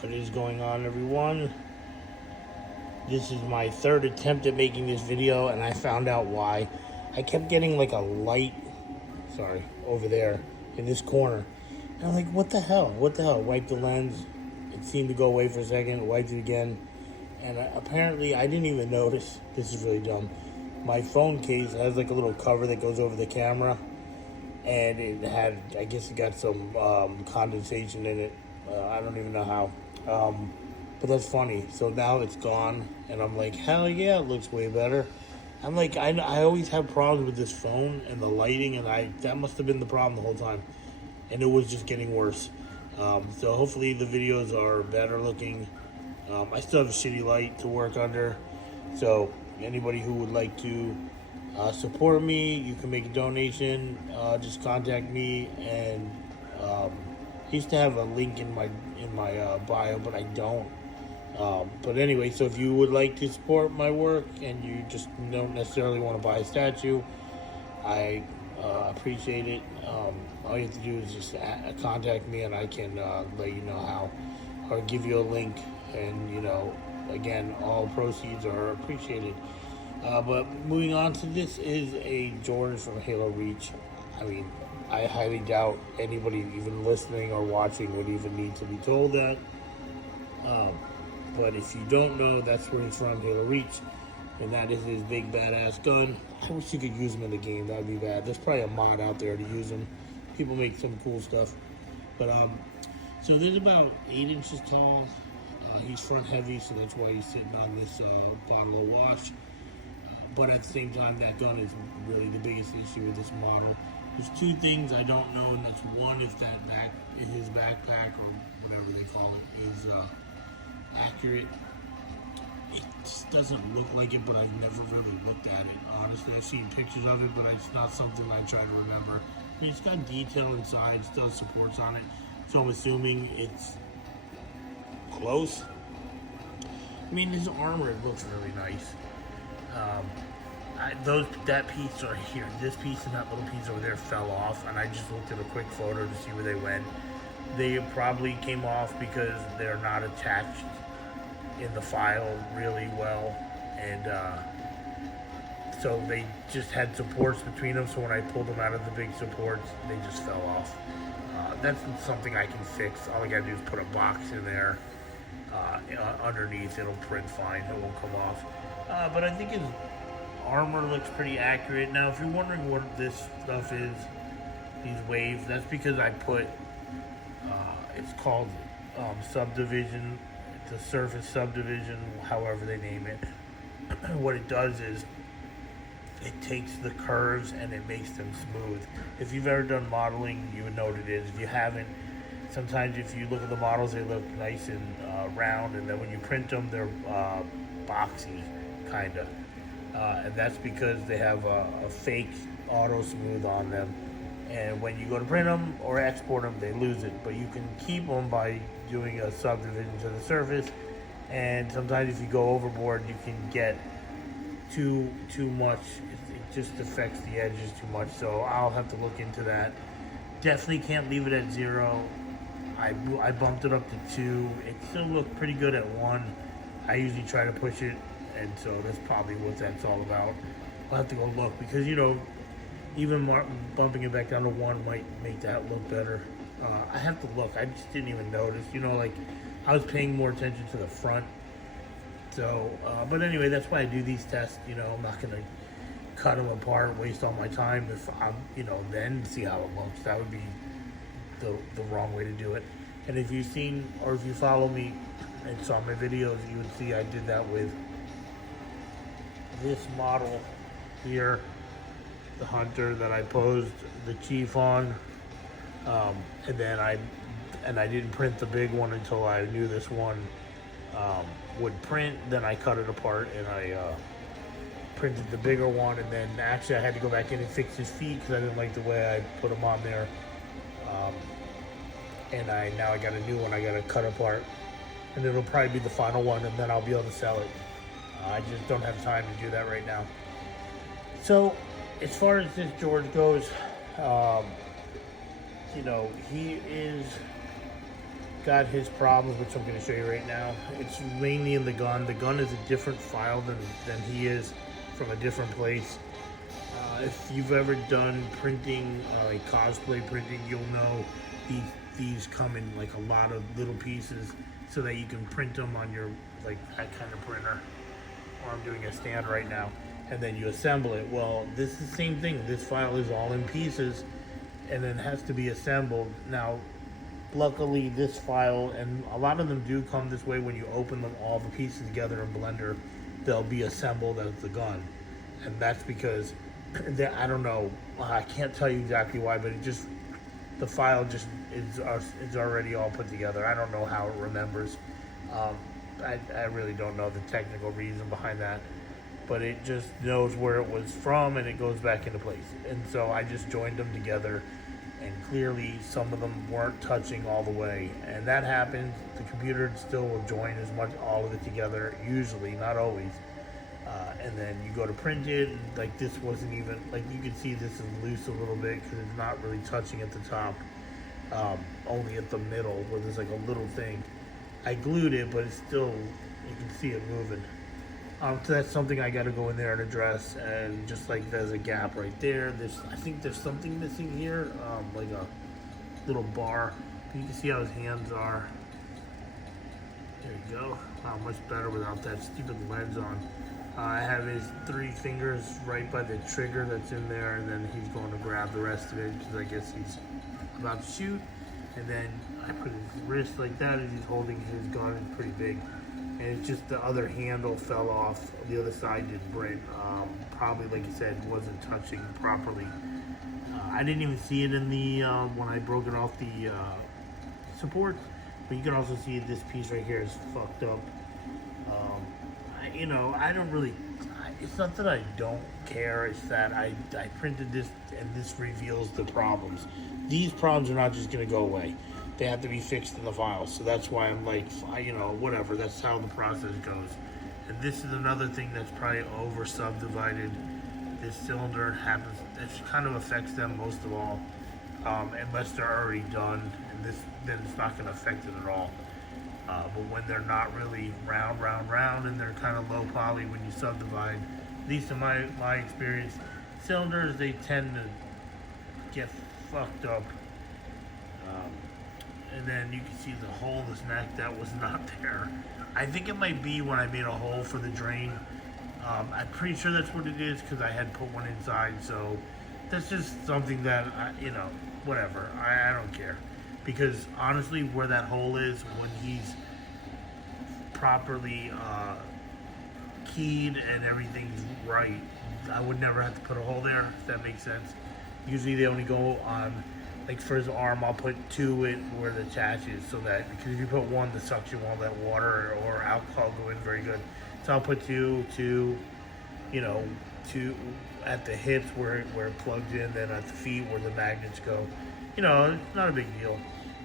What is going on, everyone? This is my third attempt at making this video, and I found out why. I kept getting like a light, over there in this corner. And I'm like, what the hell? What the hell? Wiped the lens. It seemed to go away for a second, wiped it again. And apparently, I didn't even notice. This is really dumb. My phone case has like a little cover that goes over the camera. And it had, I guess it got some condensation in it. I don't even know how. But that's funny. So now it's gone, and I'm like, hell yeah, it looks way better. I'm like, I always have problems with this phone and the lighting, and that must have been the problem the whole time. And it was just getting worse. So hopefully the videos are better looking. I still have a shitty light to work under. So anybody who would like to support me, you can make a donation. Just contact me, and I used to have a link in my bio, but I don't. But anyway, so if you would like to support my work and you just don't necessarily want to buy a statue, I appreciate it. All you have to do is just contact me, and I can let you know how, or give you a link. And again, all proceeds are appreciated. But moving on to this is a Jorge from Halo Reach. I mean, I highly doubt anybody even listening or watching would even need to be told that. But if you don't know, that's where he's from, Halo Reach. And that is his big badass gun. I wish you could use him in the game. That would be bad. There's probably a mod out there to use him. People make some cool stuff. But so there's about 8 inches tall. He's front heavy, so that's why he's sitting on this bottle of wash. But at the same time, that gun is really the biggest issue with this model. There's 2 things I don't know, and that's one, if his backpack, or whatever they call it, is accurate. It just doesn't look like it, but I've never really looked at it. Honestly, I've seen pictures of it, but it's not something I try to remember. I mean, it's got detail inside, still has supports on it, so I'm assuming it's close. I mean, his armor, it looks really nice. That piece right here, this piece and that little piece over there fell off, and I just looked at a quick photo to see where they went. They probably came off because they're not attached in the file really well, and so they just had supports between them, so when I pulled them out of the big supports, they just fell off. That's something I can fix. All I gotta do is put a box in there underneath. It'll print fine, it won't come off. But I think his armor looks pretty accurate. Now, if you're wondering what this stuff is, these waves, that's because I put it's called subdivision. It's a surface subdivision, however they name it. What it does is it takes the curves and it makes them smooth. If you've ever done modeling, you would know what it is. If you haven't, sometimes if you look at the models, they look nice and round, and then when you print them, they're boxy, kind of. And that's because they have a fake auto smooth on them. And when you go to print them or export them, they lose it. But you can keep them by doing a subdivision to the surface. And sometimes if you go overboard, you can get too much. It just affects the edges too much. So I'll have to look into that. Definitely can't leave it at 0. I bumped it up to 2. It still looked pretty good at 1. I usually try to push it, and so that's probably what that's all about. I'll have to go look, because even bumping it back down to 1 might make that look better. I have to look. I just didn't even notice. Like I was paying more attention to the front. So, but anyway, that's why I do these tests. I'm not gonna cut them apart, waste all my time if I'm, then see how it looks. That would be the wrong way to do it. And if you've seen, or if you follow me and saw my videos, you would see I did that with this model here, the Hunter that I posed the Chief on, and then I didn't print the big one until I knew this one would print. Then I cut it apart and I printed the bigger one, and then actually I had to go back in and fix his feet because I didn't like the way I put them on there. And now I got a new one I got to cut apart, and it'll probably be the final one, and then I'll be able to sell it. I just don't have time to do that right now. So as far as this George goes, he is got his problems, which I'm going to show you right now. It's mainly in the gun. The gun is a different file than he is, from a different place. If you've ever done printing, like cosplay printing, you'll know these come in like a lot of little pieces so that you can print them on your, like that kind of printer. Or I'm doing a stand right now. And then you assemble it. Well, this is the same thing. This file is all in pieces and then has to be assembled. Now, luckily this file, and a lot of them do come this way, when you open them all the pieces together in Blender, they'll be assembled as the gun. And that's because, I don't know, I can't tell you exactly why, but it just, the file just is already all put together. I don't know how it remembers. I really don't know the technical reason behind that, but it just knows where it was from and it goes back into place. And so I just joined them together, and clearly some of them weren't touching all the way, and that happens. The computer still will join as much all of it together, usually, not always. And then you go to print it, and like this wasn't even, like you can see this is loose a little bit because it's not really touching at the top, only at the middle where there's like a little thing. I glued it, but it's still, you can see it moving. So that's something I got to go in there and address. And just like there's a gap right there, I think there's something missing here, like a little bar. You can see how his hands are. There you go. Wow, much better without that stupid lens on. I have his 3 fingers right by the trigger that's in there, and then he's going to grab the rest of it because I guess he's about to shoot. And then I put his wrist like that as he's holding his gun. It's pretty big. And it's just the other handle fell off. The other side didn't break. Probably, like I said, wasn't touching properly. I didn't even see it in the, when I broke it off the support. But you can also see this piece right here is fucked up. I don't really, it's not that I don't care, it's that I printed this and this reveals the problems. These problems are not just going to go away. They have to be fixed in the file. So that's why I'm like, whatever, that's how the process goes. And this is another thing that's probably over subdivided. This cylinder happens, it kind of affects them most of all, unless they're already done, and then it's not going to affect it at all. But when they're not really round, and they're kind of low poly when you subdivide, at least in my experience, cylinders, they tend to get fucked up. And then you can see the hole in this neck that was not there. I think it might be when I made a hole for the drain. I'm pretty sure that's what it is because I had put one inside. So that's just something that, whatever. I don't care. Because honestly, where that hole is, when he's properly keyed and everything's right, I would never have to put a hole there, if that makes sense. Usually they only go on, like for his arm, I'll put 2 in where the attach is, so that, because if you put 1, the suction won't let water or alcohol go in very good. So I'll put 2, 2 at the hips where it plugs in, then at the feet where the magnets go. It's not a big deal.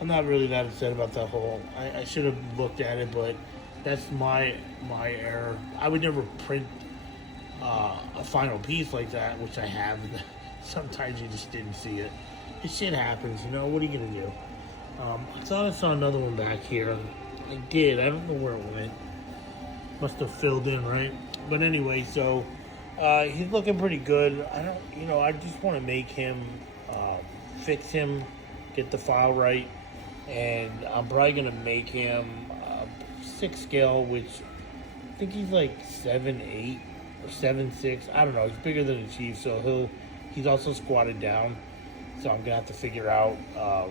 I'm not really that upset about that hole. I should have looked at it, but that's my error. I would never print a final piece like that, which I have. Sometimes you just didn't see it. This shit happens, what are you gonna do? I thought I saw another one back here. I did. I don't know where it went. Must have filled in, right? But anyway, so he's looking pretty good. I just want to make him, fix him, get the file right, and I'm probably gonna make him 6 scale, which I think he's like 7'8" or 7'6". I don't know. He's bigger than the Chief, so he's also squatted down. So I'm gonna have to figure out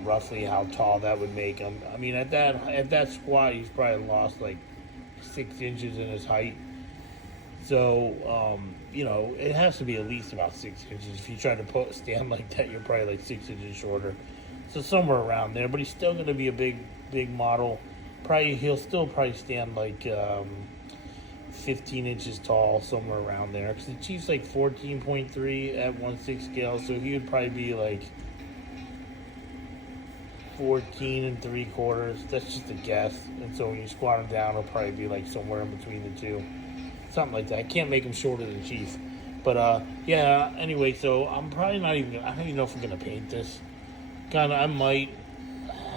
roughly how tall that would make him. I mean, at that squat, he's probably lost like 6 inches in his height. So it has to be at least about 6 inches. If you try to stand like that, you're probably like 6 inches shorter. So somewhere around there. But he's still gonna be a big model. He'll still probably stand like 15 inches tall, somewhere around there. Because the Chief's like 14.3 at 1/6 scale, so he would probably be like 14 3/4. That's just a guess. And so when you squat him down, it'll probably be like somewhere in between the two, something like that. I can't make him shorter than Chief, but yeah. Anyway, so I'm probably not even. I don't even know if I'm gonna paint this. I might.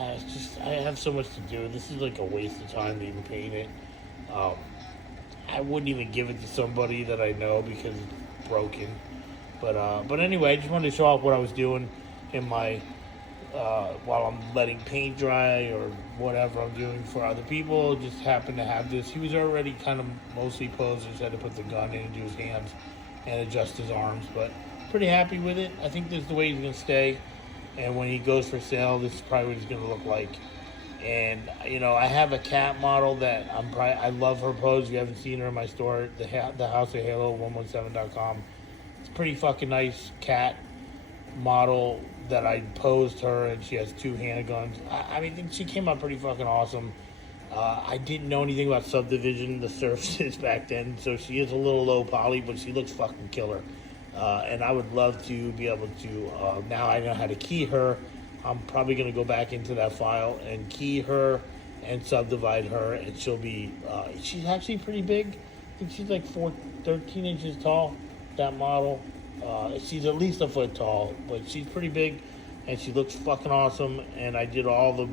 it's just I have so much to do. This is like a waste of time to even paint it. Um, I wouldn't even give it to somebody that I know because it's broken. But anyway, I just wanted to show off what I was doing in my while I'm letting paint dry or whatever I'm doing for other people. Just happened to have this. He was already kind of mostly posed. Just had to put the gun in and do his hands and adjust his arms. But pretty happy with it. I think this is the way he's gonna stay. And when he goes for sale, this is probably what he's gonna look like. And I have a cat model that I love her pose. If you haven't seen her in my store, the House of Halo 117.com. It's a pretty fucking nice cat model that I posed her, and she has 2 handguns. I mean, she came out pretty fucking awesome. I didn't know anything about subdivision, the surfaces back then, so she is a little low poly, but she looks fucking killer. And I would love to be able to, now I know how to key her. I'm probably going to go back into that file and key her and subdivide her, and she'll be, she's actually pretty big. I think she's like 13 inches tall, that model. She's at least a foot tall, but she's pretty big, and she looks fucking awesome. And I did all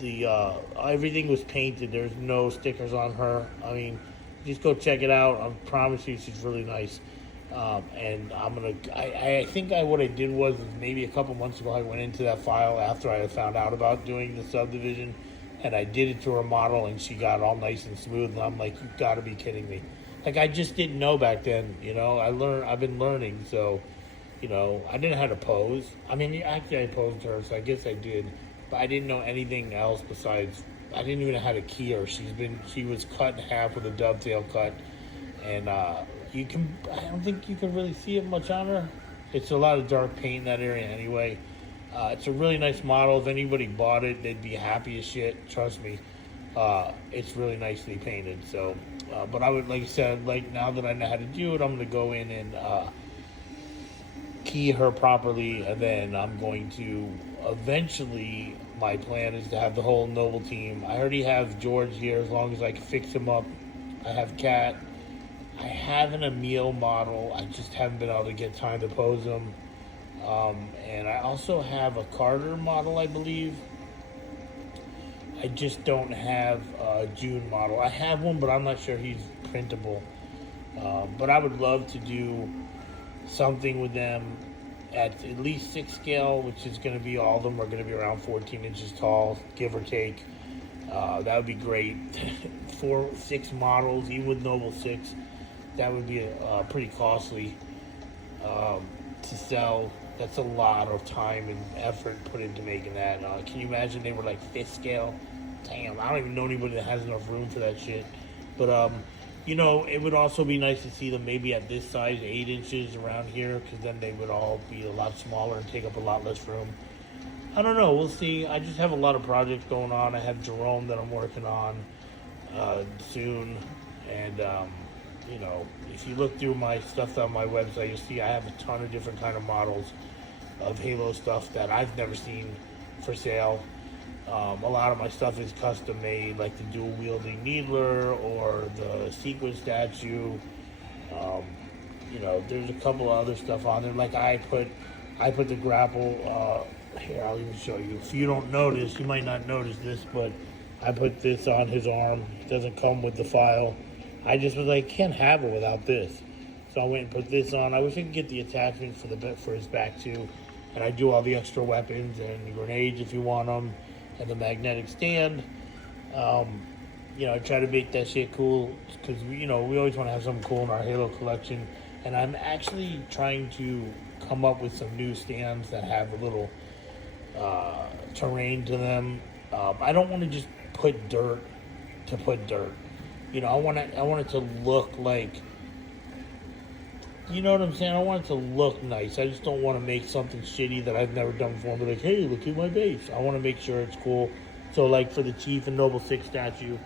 the everything was painted. There's no stickers on her. I mean, just go check it out. I promise you, she's really nice. And I think what I did was maybe a couple months ago I went into that file after I had found out about doing the subdivision, and I did it to her model, and she got all nice and smooth. And I'm like, you got to be kidding me! Like, I just didn't know back then. I've been learning, so I didn't know how to pose. I mean, actually, I posed her, so I guess I did, but I didn't know anything else besides. I didn't even know how to key her. She was cut in half with a dovetail cut, and I don't think you can really see it much on her. It's a lot of dark paint in that area anyway. It's a really nice model. If anybody bought it, they'd be happy as shit. Trust me. It's really nicely painted. So, but I would, like I said, now that I know how to do it, I'm going to go in and key her properly, and then I'm going to eventually. My plan is to have the whole Noble team. I already have George here, as long as I can fix him up. I have Kat. I have an Emil model. I just haven't been able to get time to pose him. And I also have a Carter model, I believe. I just don't have a June model. I have one, but I'm not sure he's printable. But I would love to do something with them at least 6 scale, which is going to be, all of them are going to be around 14 inches tall, give or take. That would be great. 6 models, even with Noble 6. That would be pretty costly to sell. That's a lot of time and effort put into making that. Can you imagine they were like 5th scale? Damn, I don't even know anybody that has enough room for that shit. But, it would also be nice to see them maybe at this size, 8 inches around here, because then they would all be a lot smaller and take up a lot less room. I don't know. We'll see. I just have a lot of projects going on. I have Jerome that I'm working on soon. And, if you look through my stuff on my website, you'll see I have a ton of different kind of models of Halo stuff that I've never seen for sale. A lot of my stuff is custom made, like the dual wielding needler or the sequence statue. There's a couple of other stuff on there. Like I put the grapple. Here, I'll even show you. If you don't notice, you might not notice this, but I put this on his arm. It doesn't come with the file. I just was like, can't have it without this. So I went and put this on. I wish I could get the attachment for his back too. And I do all the extra weapons and the grenades if you want them, and the magnetic stand. I try to make that shit cool because we always want to have something cool in our Halo collection. And I'm actually trying to come up with some new stands that have a little terrain to them. I don't want to just put dirt to put dirt. I want it to look like, you know what I'm saying? I want it to look nice. I just don't want to make something shitty that I've never done before and be like, hey, look at my base. I want to make sure it's cool. So, like, for the Chief and Noble 6 statue,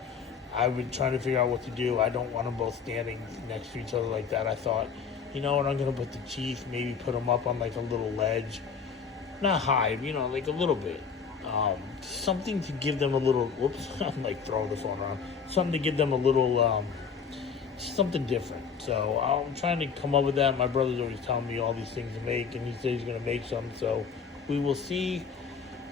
I've been trying to figure out what to do. I don't want them both standing next to each other like that. I thought, I'm going to put the Chief, maybe put him up on, like, a little ledge. Not high, like a little bit. Something to give them a little, whoops, I'm like throwing the phone around. Something to give them a little, something different. So I'm trying to come up with that. My brother's always telling me all these things to make, and he said he's going to make some. So we will see.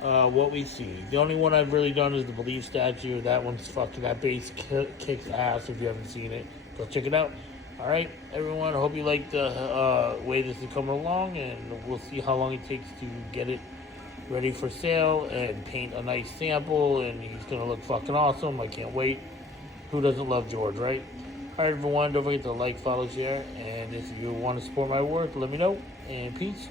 What we see. The only one I've really done is the Belief statue. That one's fucking, that base kicks ass. If you haven't seen it, go check it out. All right, everyone. I hope you like the way this is coming along, and we'll see how long it takes to get it ready for sale and paint a nice sample. And he's gonna look fucking awesome. I can't wait. Who doesn't love George, right? All right, everyone. Don't forget to like, follow, share, and if you want to support my work, let me know. And peace.